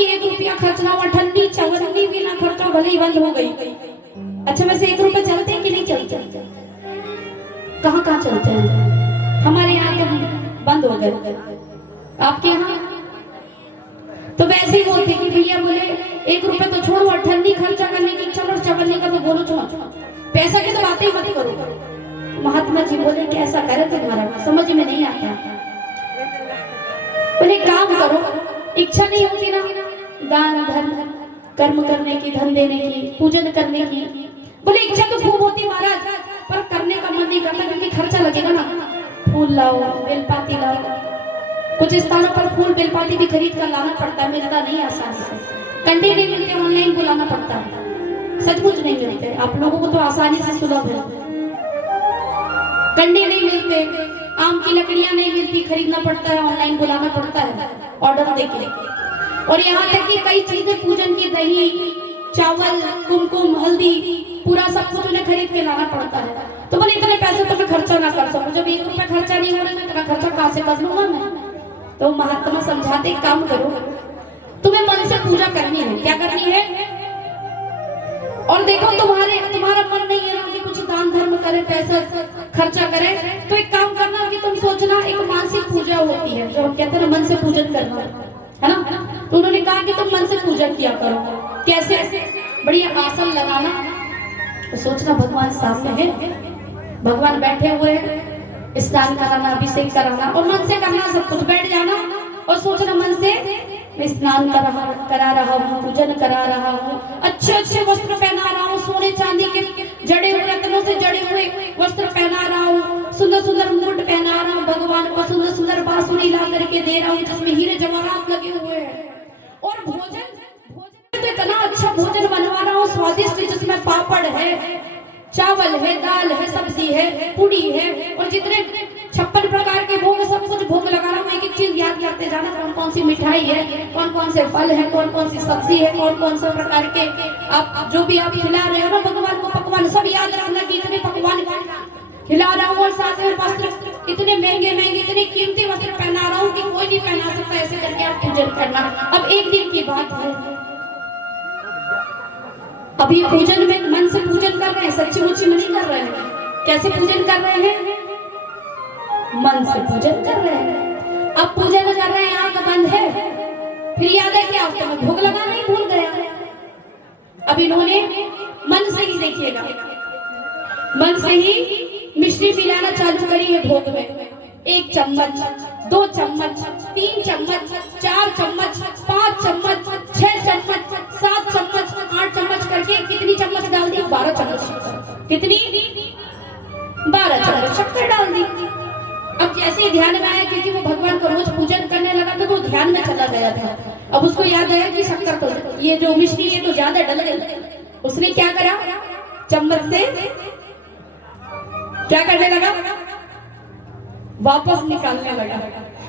कि 1 रुपया खर्च ना हुआ, ठंडी चवन्नी भी ना खर्चा, भले ही बंद हो गई। अच्छा वैसे 1 रुपया चलते हैं कि नहीं चलते? कहाँ कहाँ चलते हैं? हमारे यहाँ तो बंद हो गए, आपके यहाँ? तो वैसे ही बोलते कि भैया बोले 1 रुपया तो छोड़ो, ठंडी खर्चा करने की इच्छा और चवन्नी का तो बोलो छोड़, पैसा की तो बातें ही मत करो। महात्मा जी बोले कि ऐसा करे तुम्हारा समझ में नहीं आता। बोले काम करो, इच्छा नहीं होती ना दान धर्म कर्म करने की, धन देने की, पूजन करने की। बोले इच्छा तो खूब होती महाराज, पर करने का मन नहीं करता क्योंकि खर्चा लगेगा ना। फूल लाओ, बेलपाती लाओ, कुछ स्थानों पर फूल बेलपाती भी खरीद कर लाना पड़ता है, मिलता नहीं आसानी से। कंडे नहीं मिलते, ऑनलाइन बुलाना पड़ता है, सचमुच नहीं मिलते। आप लोगों को तो आसानी से सुलभ है। कंडे नहीं मिलते, आम की लकड़ियां नहीं मिलती, खरीदना पड़ता है, ऑनलाइन बुलाना पड़ता है ऑर्डर देके। और यहाँ तक कि कई चीजें पूजन की, दही चावल कुमकुम हल्दी पूरा सब कुछ उन्हें खरीद के लाना पड़ता है। तो बोले इतने पैसे तो मैं खर्चा ना कर सकूं, जब 1 रुपया खर्चा नहीं हो रहा है इतना खर्चा कहां से कर लूंगा मैं? तो महात्मा समझाते काम करो, तुम्हें मन से पूजा करनी है। क्या करनी है? और देखो तुम्हारा मन नहीं है ना कि कुछ दान धर्म करे, पैसा खर्चा करे, तो एक काम करना कि तुम सोचना एक मानसिक पूजा होती है जो कहते हैं मन से पूजन करना, है ना? तो उन्होंने कहा कि तुम मन से पूजन किया करो। कैसे? बढ़िया आसन लगाना, तो सोचना भगवान सामने है, भगवान बैठे हुए हैं, स्नान कराना, अभिषेक कराना, और मन से करना सब कुछ। बैठ जाना और सोचना मन से मैं स्नान करा रहा हूँ, पूजन करा रहा हूँ, अच्छे अच्छे वस्त्र पहना रहा हूँ, सोने चांदी के जड़े हुए रत्नों से जड़े हुए वस्त्र पहना रहा हूँ, सुंदर सुंदर मुकुट पहना रहा हूँ, भगवान को सुंदर सुंदर बांसुरी ला करके दे रहा हूँ जिसमें हीरे जवाहरात लगे हुए हैं। और भोजन तो इतना अच्छा भोजन बनवा रहा हूँ स्वादिष्ट, जिसमें पापड़ है, चावल है, दाल है, सब्जी है, पूड़ी है, और जितने 56 प्रकार के भोग सब कुछ भोग लगा रहा हूँ। एक एक चीज याद करते जाना, कौन कौन सी मिठाई है, कौन कौन से फल है, कौन कौन सी सब्जी है, कौन कौन से प्रकार के आप जो भी आप खिला रहे हो ना भगवान को, पकवान सब याद रखना कि इतने पकवान खिला रहा हूँ। और साथ में वस्त्र इतने महंगे महंगे, इतने कीमती वस्त्र पहना रहा हूँ कि कोई नहीं पहना सकता, ऐसे करके आप पूजन करना। अब एक दिन की बात है, अभी पूजन में मन से पूजन कर रहे हैं, सच्ची मुच्ची में नहीं कर रहे हैं। कैसे पूजन कर रहे हैं? मन से पूजन कर रहे हैं। अब पूजन कर रहे हैं, आंख बंद है, फिर याद है कि आपके में भोग लगा नहीं, भूल गया। अब इन्होंने मन से ही, देखिएगा, मन से ही मिश्री पिलाना चालू करी है भोग में। 1 चम्मच, 2 चम्मच, 3 चम्मच, 4 चम्मच, 5 चम्मच, 6 चम्मच, 7 चम्मच, 8 चम्मच करके कितनी चम्मच डाल दी? 12 चम्मच। कितनी? 12 चम्मच शक्कर डाल दी। अब जैसे ही ध्यान में आया, क्योंकि वो भगवान को रोज पूजन करने लगा था तो ध्यान में चला गया था। अब उसको याद आया कि शक्कर तो ये जो मिश्री ये तो ज्यादा डल गई। उसने क्या करा? चम्मच से क्या करने लगा? वापस निकालने लगा।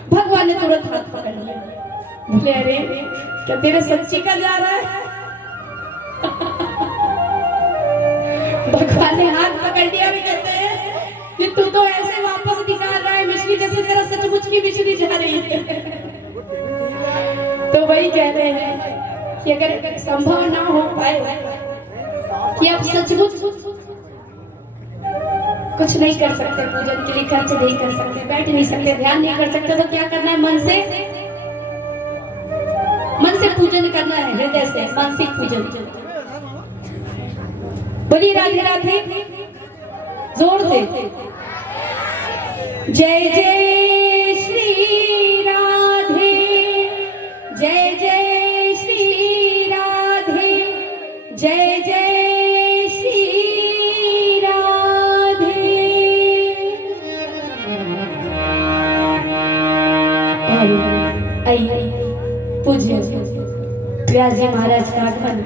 भगवान ने तुरंत हाथ पकड़ लिया, बोले अरे क्या तेरे सच्ची का जा रहा है? भगवान ने हाथ पकड़ लिया, भी कहते हैं कि तू तो ऐसे वापस निकाल रहा है मिश्री जैसे तेरा सचमुच की मिश्री जा रही है। तो वही कह रहे हैं कि अगर संभव ना हो पाए कि आप सचमुच कुछ नहीं कर सकते, पूजन के लिए खर्च नहीं कर सकते, बैठ नहीं सकते, ध्यान नहीं कर सकते, तो क्या करना है? मन से पूजन करना है, हृदय से मानसिक पूजन। बोलिए राधे राधे, जोर से। जय जय श्री राधे, जय जय श्री राधे, जय जय श्री राधे। आइए पूज्य व्यास जी महाराज का आगमन।